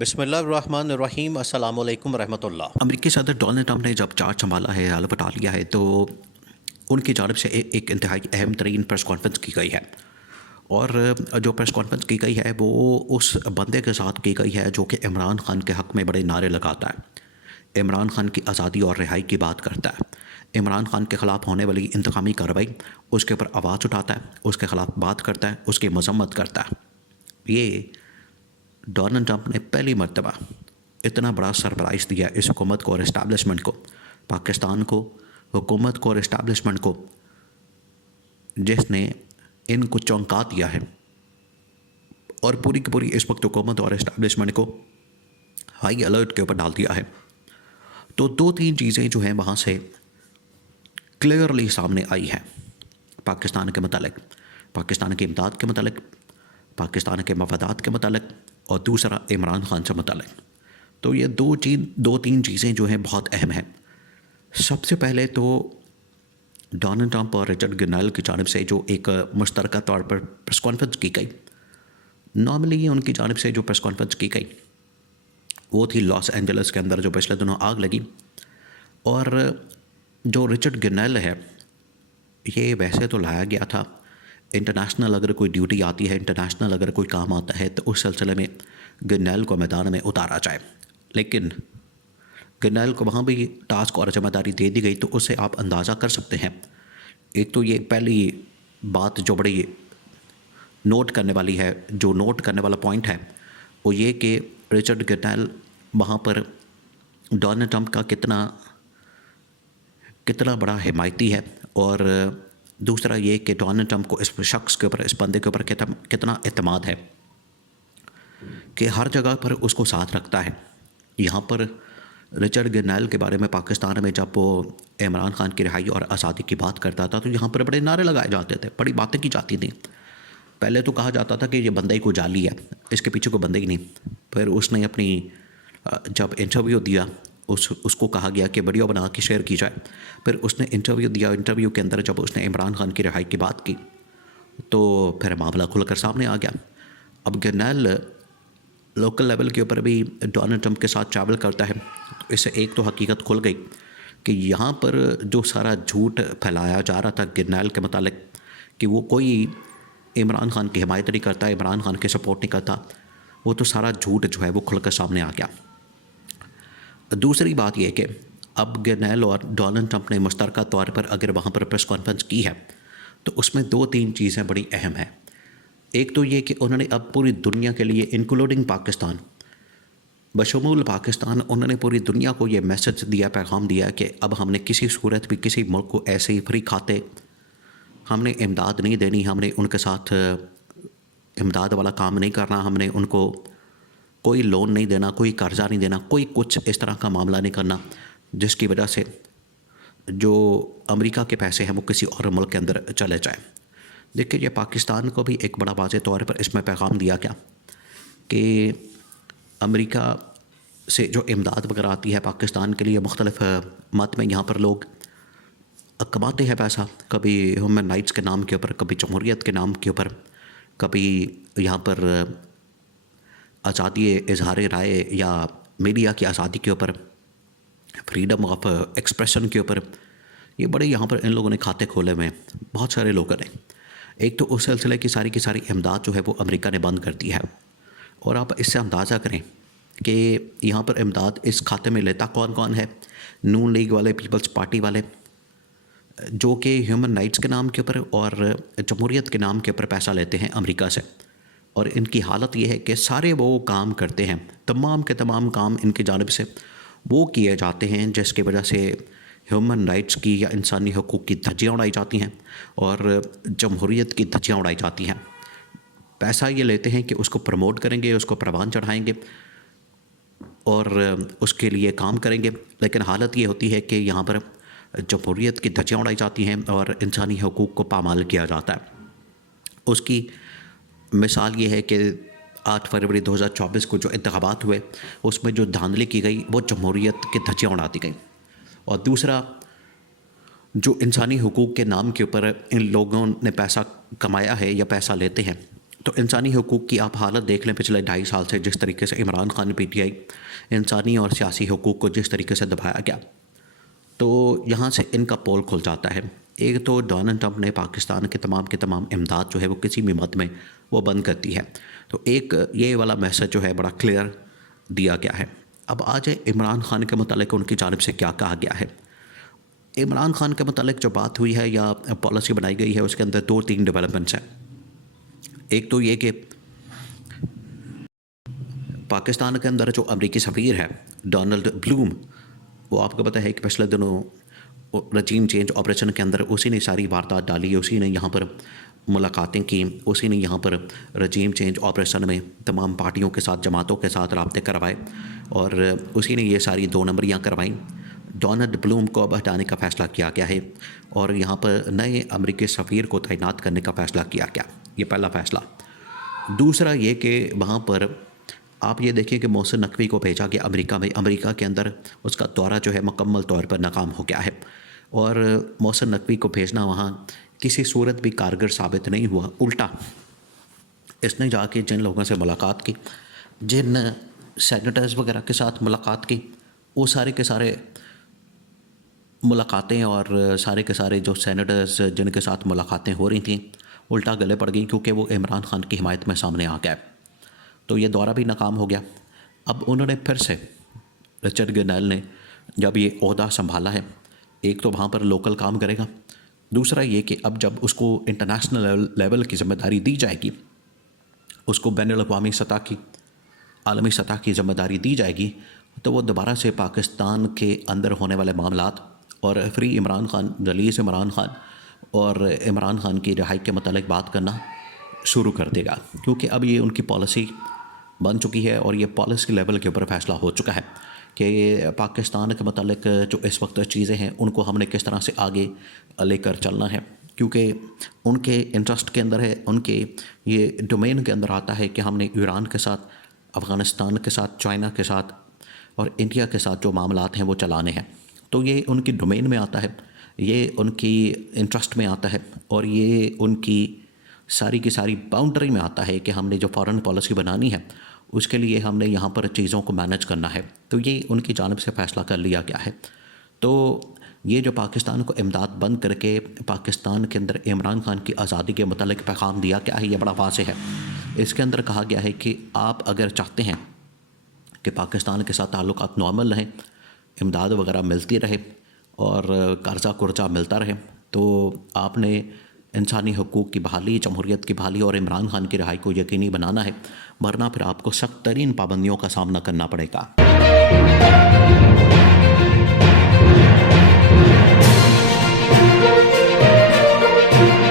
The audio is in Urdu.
بسم اللہ الرحمن الرحیم، السلام علیکم ورحمۃ اللہ۔ امریکی صدر ڈونلڈ ٹرمپ نے جب چارج سنبھالا ہے، حلف اٹھا لیا ہے، تو ان کی جانب سے ایک انتہائی اہم ترین پریس کانفرنس کی گئی ہے، اور جو پریس کانفرنس کی گئی ہے وہ اس بندے کے ساتھ کی گئی ہے جو کہ عمران خان کے حق میں بڑے نعرے لگاتا ہے، عمران خان کی آزادی اور رہائی کی بات کرتا ہے، عمران خان کے خلاف ہونے والی انتقامی کارروائی اس کے اوپر آواز اٹھاتا ہے، اس کے خلاف بات کرتا ہے، اس کی مذمت کرتا ہے۔ یہ ڈونلڈ ٹرمپ نے پہلی مرتبہ اتنا بڑا سرپرائز دیا اس حکومت کو اور اسٹیبلشمنٹ کو، پاکستان کو، حکومت کو اور اسٹیبلشمنٹ کو، جس نے ان کو چونکا دیا ہے اور پوری کی پوری اس وقت حکومت اور اسٹیبلشمنٹ کو ہائی الرٹ کے اوپر ڈال دیا ہے۔ تو دو تین چیزیں جو ہیں وہاں سے کلیئرلی سامنے آئی ہیں پاکستان کے متعلق، پاکستان کی امداد کے متعلق، پاکستان کے مفادات کے متعلق، اور دوسرا عمران خان سے متعلق۔ تو یہ دو تین چیزیں جو ہیں بہت اہم ہیں۔ سب سے پہلے تو ڈونلڈ ٹرمپ اور رچرڈ گرنیل کی جانب سے جو ایک مشترکہ طور پر پریس کانفرنس کی گئی، نارملی ان کی جانب سے جو پریس کانفرنس کی گئی وہ تھی لاس اینجلس کے اندر جو پچھلے دنوں آگ لگی، اور جو رچرڈ گرنیل ہے یہ ویسے تو لایا گیا تھا انٹرنیشنل، اگر کوئی ڈیوٹی آتی ہے، انٹرنیشنل اگر کوئی کام آتا ہے تو اس سلسلے میں گرنیل کو میدان میں اتارا جائے، لیکن گرنیل کو وہاں بھی ٹاسک اور ذمہ داری دے دی گئی۔ تو اس سے آپ اندازہ کر سکتے ہیں، ایک تو یہ پہلی بات جو بڑی نوٹ کرنے والی ہے، جو نوٹ کرنے والا پوائنٹ ہے وہ یہ کہ رچرڈ گرنیل وہاں پر ڈونلڈ ٹرمپ کا کتنا بڑا حمایتی ہے، اور دوسرا یہ کہ ڈونلڈ ٹرمپ کو اس شخص کے اوپر، اس بندے کے اوپر کتنا اعتماد ہے کہ ہر جگہ پر اس کو ساتھ رکھتا ہے۔ یہاں پر رچرڈ گرنیل کے بارے میں پاکستان میں جب وہ عمران خان کی رہائی اور آزادی کی بات کرتا تھا تو یہاں پر بڑے نعرے لگائے جاتے تھے، بڑی باتیں کی جاتی تھیں۔ پہلے تو کہا جاتا تھا کہ یہ بندہ ہی کوئی جعلی ہے، اس کے پیچھے کوئی بندہ ہی نہیں۔ پھر اس نے اپنی جب انٹرویو دیا، اس کو کہا گیا کہ ویڈیو بنا کے شیئر کی جائے، پھر اس نے انٹرویو دیا، انٹرویو کے اندر جب اس نے عمران خان کی رہائی کی بات کی تو پھر معاملہ کھل کر سامنے آ گیا۔ اب گرنیل لوکل لیول کے اوپر بھی ڈونلڈ ٹرمپ کے ساتھ ٹریول کرتا ہے، اس سے ایک تو حقیقت کھل گئی کہ یہاں پر جو سارا جھوٹ پھیلایا جا رہا تھا گرنیل کے متعلق کہ وہ کوئی عمران خان کی حمایت نہیں کرتا، عمران خان کی سپورٹ نہیں کرتا، وہ تو سارا جھوٹ جو ہے وہ کھل کر سامنے آ گیا۔ دوسری بات یہ کہ اب گرنیل اور ڈونلڈ ٹرمپ نے مشترکہ طور پر اگر وہاں پر پریس کانفرنس کی ہے تو اس میں دو تین چیزیں بڑی اہم ہیں۔ ایک تو یہ کہ انہوں نے اب پوری دنیا کے لیے انکلوڈنگ پاکستان، بشمول پاکستان، انہوں نے پوری دنیا کو یہ میسج دیا، پیغام دیا کہ اب ہم نے کسی صورت بھی کسی ملک کو ایسے ہی فری کھاتے ہم نے امداد نہیں دینی، ہم نے ان کے ساتھ امداد والا کام نہیں کرنا، ہم نے ان کو کوئی لون نہیں دینا، کوئی قرضہ نہیں دینا، کوئی کچھ اس طرح کا معاملہ نہیں کرنا جس کی وجہ سے جو امریکہ کے پیسے ہیں وہ کسی اور ملک کے اندر چلے جائیں۔ دیکھیں، یہ پاکستان کو بھی ایک بڑا واضح طور پر اس میں پیغام دیا گیا کہ امریکہ سے جو امداد وغیرہ آتی ہے پاکستان کے لیے، مختلف مت میں یہاں پر لوگ کماتے ہیں پیسہ، کبھی ہیومن رائٹس کے نام کے اوپر، کبھی جمہوریت کے نام کے اوپر، کبھی یہاں پر آزادی اظہار رائے یا میڈیا کی آزادی کے اوپر، فریڈم آف ایکسپریشن کے اوپر، یہ بڑے یہاں پر ان لوگوں نے کھاتے کھولے ہوئے ہیں، بہت سارے لوگوں نے۔ ایک تو اس سلسلے کی ساری امداد جو ہے وہ امریکہ نے بند کر دی ہے، اور آپ اس سے اندازہ کریں کہ یہاں پر امداد اس کھاتے میں لیتا کون ہے؟ نون لیگ والے، پیپلز پارٹی والے، جو کہ ہیومن رائٹس کے نام کے اوپر اور جمہوریت کے نام کے اوپر پیسہ لیتے ہیں امریکہ سے، اور ان کی حالت یہ ہے کہ سارے وہ کام کرتے ہیں، تمام کے تمام کام ان کی جانب سے وہ کیے جاتے ہیں جس کی وجہ سے ہیومن رائٹس کی یا انسانی حقوق کی دھجیاں اڑائی جاتی ہیں اور جمہوریت کی دھجیاں اڑائی جاتی ہیں۔ پیسہ یہ لیتے ہیں کہ اس کو پروموٹ کریں گے، اس کو پروان چڑھائیں گے اور اس کے لیے کام کریں گے، لیکن حالت یہ ہوتی ہے کہ یہاں پر جمہوریت کی دھجیاں اڑائی جاتی ہیں اور انسانی حقوق کو پامال کیا جاتا ہے۔ اس کی مثال یہ ہے کہ 8 فروری 2024 کو جو انتخابات ہوئے اس میں جو دھاندلی کی گئی وہ جمہوریت کی دھجیاں اڑا دی گئیں، اور دوسرا جو انسانی حقوق کے نام کے اوپر ان لوگوں نے پیسہ کمایا ہے یا پیسہ لیتے ہیں تو انسانی حقوق کی آپ حالت دیکھ لیں پچھلے 2.5 سال سے، جس طریقے سے Imran Khan P T I انسانی اور سیاسی حقوق کو جس طریقے سے دبایا گیا، تو یہاں سے ان کا پول کھل جاتا ہے۔ ایک تو ڈونلڈ ٹرمپ نے پاکستان کے تمام امداد جو ہے وہ کسی بھی مد میں وہ بند کرتی ہے، تو ایک یہ والا میسج جو ہے بڑا کلیئر دیا گیا ہے۔ اب آ جائے عمران خان کے متعلق ان کی جانب سے کیا کہا گیا ہے۔ عمران خان کے متعلق جو بات ہوئی ہے یا پالیسی بنائی گئی ہے، اس کے اندر 2-3 ڈیولپمنٹس ہیں۔ ایک تو یہ کہ پاکستان کے اندر جو امریکی سفیر ہے ڈونلڈ بلوم، وہ آپ کو پتہ ہے کہ پچھلے دنوں رجیم چینج آپریشن کے اندر اسی نے ساری واردات ڈالی، اسی نے یہاں پر ملاقاتیں کی، اسی نے یہاں پر رجیم چینج آپریشن میں تمام پارٹیوں کے ساتھ، جماعتوں کے ساتھ رابطے کروائے، اور اسی نے یہ ساری 2 نمبریاں کروائیں۔ ڈونلڈ بلوم کو اب ہٹانے کا فیصلہ کیا گیا ہے اور یہاں پر نئے امریکی سفیر کو تعینات کرنے کا فیصلہ کیا گیا، یہ پہلا فیصلہ۔ دوسرا یہ کہ وہاں پر آپ یہ دیکھیں کہ محسن نقوی کو بھیجا گیا امریکہ میں، امریکہ کے اندر اس کا دورہ جو ہے مکمل طور پر ناکام ہو گیا ہے، اور محسن نقوی کو بھیجنا وہاں کسی صورت بھی کارگر ثابت نہیں ہوا، الٹا اس نے جا کے جن لوگوں سے ملاقات کی، جن سینیٹرز وغیرہ کے ساتھ ملاقات کی، وہ سارے کے سارے ملاقاتیں اور سارے کے سارے جو سینیٹرز جن کے ساتھ ملاقاتیں ہو رہی تھیں الٹا گلے پڑ گئی، کیونکہ وہ عمران خان کی حمایت میں سامنے آ گیا، تو یہ دورہ بھی ناکام ہو گیا۔ اب انہوں نے پھر سے رچرڈ گرنیل نے جب یہ عہدہ سنبھالا ہے، ایک تو وہاں پر لوکل کام کرے گا، دوسرا یہ کہ اب جب اس کو انٹرنیشنل لیول کی ذمہ داری دی جائے گی، اس کو بین الاقوامی سطح کی، عالمی سطح کی ذمہ داری دی جائے گی، تو وہ دوبارہ سے پاکستان کے اندر ہونے والے معاملات اور فری عمران خان، ریلیز عمران خان اور عمران خان کی رہائی کے متعلق بات کرنا شروع کر دے گا، کیونکہ اب یہ ان کی پالیسی بن چکی ہے اور یہ پالیسی لیول کے اوپر فیصلہ ہو چکا ہے کہ پاکستان کے متعلق جو اس وقت چیزیں ہیں ان کو ہم نے کس طرح سے آگے لے کر چلنا ہے، کیونکہ ان کے انٹرسٹ کے اندر ہے، ان کے یہ ڈومین کے اندر آتا ہے کہ ہم نے ایران کے ساتھ، افغانستان کے ساتھ، چائنا کے ساتھ اور انڈیا کے ساتھ جو معاملات ہیں وہ چلانے ہیں، تو یہ ان کی ڈومین میں آتا ہے، یہ ان کی انٹرسٹ میں آتا ہے، اور یہ ان کی ساری کی ساری باؤنڈری میں آتا ہے کہ ہم نے جو فارن پالیسی بنانی ہے اس کے لیے ہم نے یہاں پر چیزوں کو مینج کرنا ہے، تو یہ ان کی جانب سے فیصلہ کر لیا گیا ہے۔ تو یہ جو پاکستان کو امداد بند کر کے پاکستان کے اندر عمران خان کی آزادی کے متعلق پیغام دیا گیا ہے، یہ بڑا واضح ہے۔ اس کے اندر کہا گیا ہے کہ آپ اگر چاہتے ہیں کہ پاکستان کے ساتھ تعلقات نارمل رہیں، امداد وغیرہ ملتی رہے اور قرضہ ملتا رہے، تو آپ نے انسانی حقوق کی بحالی، جمہوریت کی بحالی اور عمران خان کی رہائی کو یقینی بنانا ہے، ورنہ پھر آپ کو سخت ترین پابندیوں کا سامنا کرنا پڑے گا۔